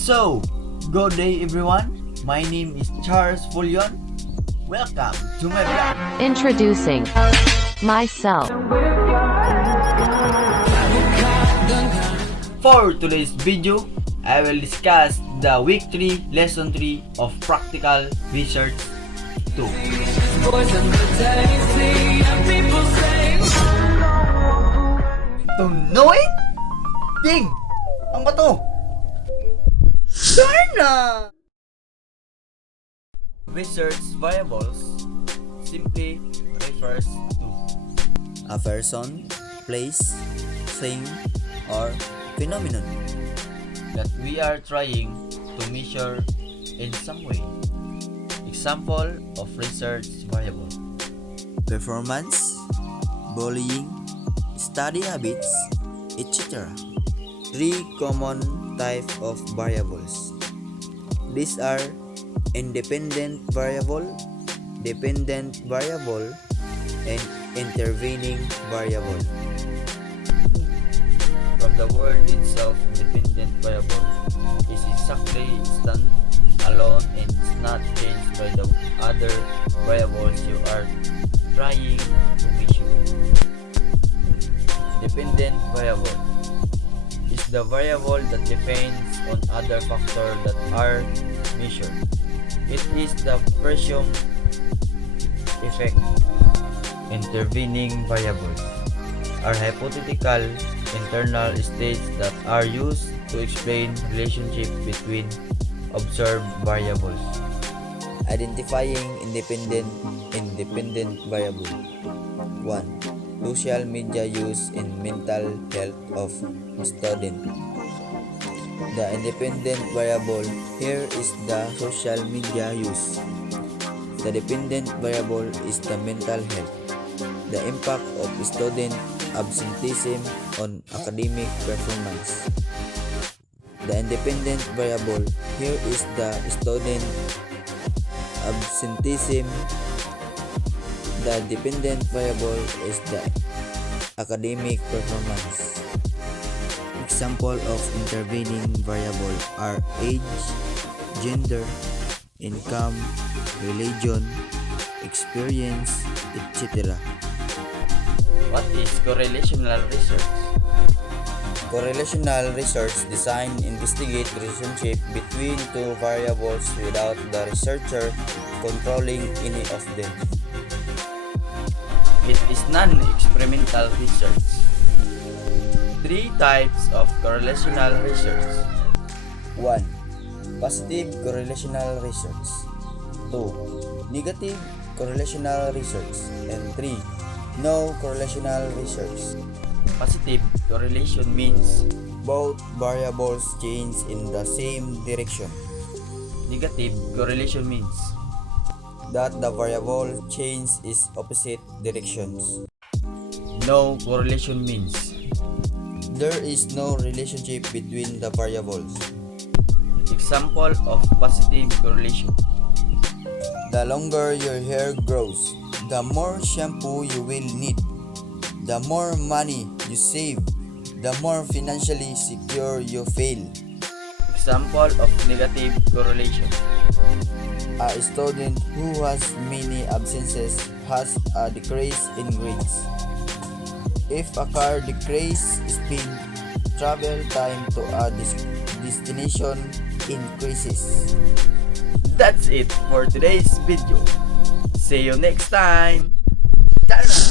So, good day everyone. My name is Charles Fullion. Welcome to my vlog. Introducing myself. For today's video, I will discuss the week 3, lesson 3 of practical research 2. To know it? Ding! Ang bato! Darna! Research variables simply refers to a person, place, thing, or phenomenon that we are trying to measure in some way. Example of research variable: performance, bullying, study habits, etc. Three common types of variables. These are independent variable, dependent variable, and intervening variable. From the word itself, dependent variable is exactly stand alone and is not changed by the other variables you are trying to measure. Dependent variable is the variable that depends on other factors that are measured. It is the presumed effect. Intervening variables are hypothetical internal states that are used to explain relationship between observed variables. Identifying independent variable. 1. Social media use in mental health of student. The independent variable here is the social media use. The dependent variable is the mental health. The impact of student absenteeism on academic performance. The independent variable here is the student absenteeism. The dependent variable is the academic performance. Example of intervening variable are age, gender, income, religion, experience, etc. What is correlational research? Correlational research designed investigate relationship between two variables without the researcher controlling any of them. It is non-experimental research. 3 types of correlational research. 1. Positive correlational research. 2. Negative correlational research. And 3. No correlational research. Positive correlation means Both variables change in the same direction. negative correlation means That the variable change is opposite directions. no correlation means There is no relationship between the variables. example of positive correlation. The longer your hair grows, the more shampoo you will need. The more money you save, the more financially secure you feel. Example of negative correlation. A student who has many absences has a decrease in grades. If a car decreases speed, travel time to a destination increases. That's it for today's video. See you next time. Tara!